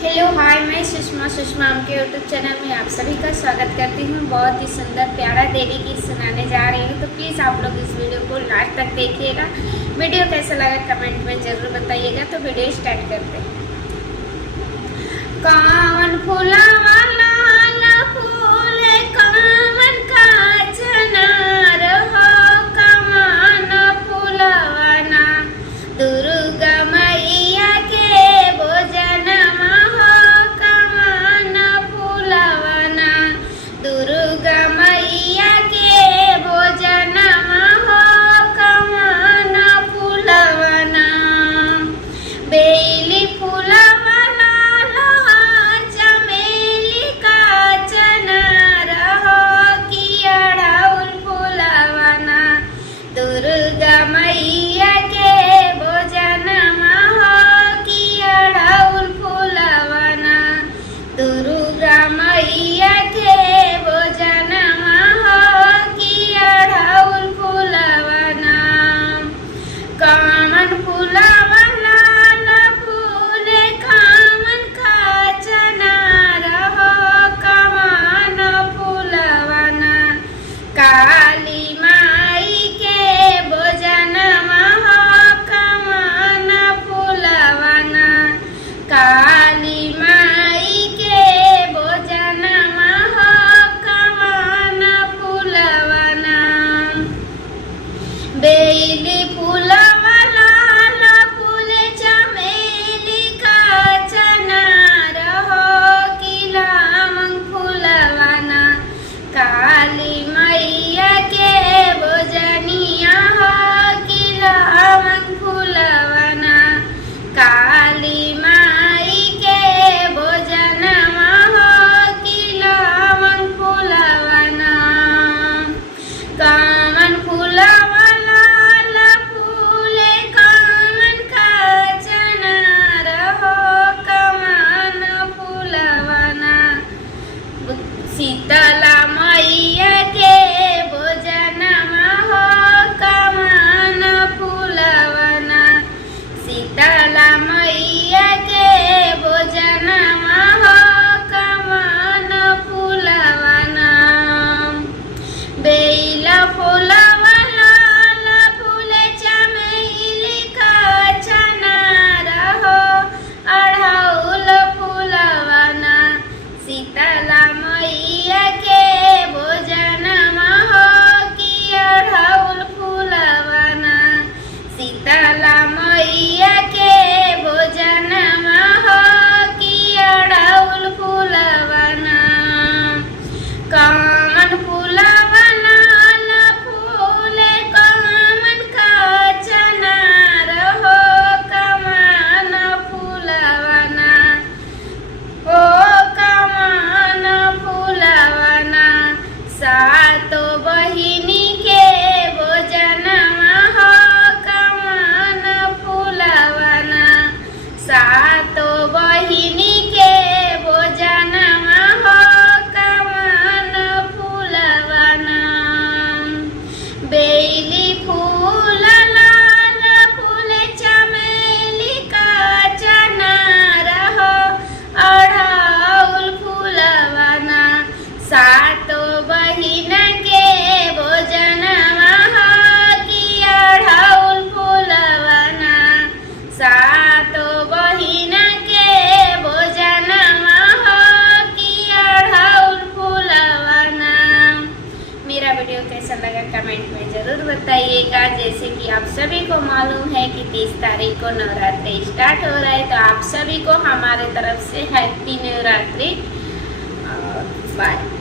Hello hi, मैं सुषमा के YouTube channel में आप सभी का स्वागत करती हूँ। बहुत ही सुंदर प्यारा देवी गीत सुनाने जा रही हूँ, तो प्लीज़ आप लोग इस वीडियो को लास्ट तक देखिएगा। वीडियो कैसा लगा कमेंट में ज़रूर बताइएगा। तो वीडियो स्टार्ट करते हैं। कावन फूला वाला फूल कावन का चनार हो, कावन फूलवाना दुर्गा मैया के भोजन दुर्गा मैया के भोजन हो, कमान फूलवना बेली फूलवना चमेली का चनार हो, कि अड़हुल फूलवना दुर्गा मैया के भोजन हो, कि अड़हुल फूलवना दुर्गा मैया के भोजन हो, कि अड़हुल फूलवना कामन फूलवना फूल कामन का चनार हो, कामन फूलवना काली माई के भोजन हो, कामन फूलवना काली माई के भोजन हो, कामन फूलवना बेली फूलवना फूल चमेली का चनार हो, कि लवंग फूलवना काली मैया के भोजनिया हो, कि लवंग फूलवना काली माई के भोजन हो, कि लवंग फूलवना कामन फूलवना फूल कामन का चनार हो, कमान फूलवना शीतला मैया के भोजन हो, कमान फूलवना शीतला मैया के भोजन हो, कमान फूलवना बेला फूलवना फूल चमेली का चनार हो, अड़हुल फूलवना शीतला मैया के भोजन हो, कि अड़हुल फूलवना शीतला मैया के भोजन हो, कि अड़हुल फूलवना कामन फूलवना फूल कामन का चनार हो, कमान फूलवना हो, कमान फूलवना सातो बहिनी के भोजन हो, कमान फूलवना सातो बहिनी के भोजन हो, कमान फूलवना बेली फूल लाल फूल चमेली का चनार हो, अड़हुल फूलवना सातो बहिन के भोजन हो, कि अड़हुल फूलवना सातो बहिन के भोजन हो, कि अड़हुल फूलवना। मेरा वीडियो कैसा लगा कमेंट में ज़रूर बताइएगा। जैसे कि आप सभी को मालूम है कि 30 तारीख को नवरात्रि स्टार्ट हो रहा है, तो आप सभी को हमारे तरफ से हैप्पी नवरात्रि। बाय।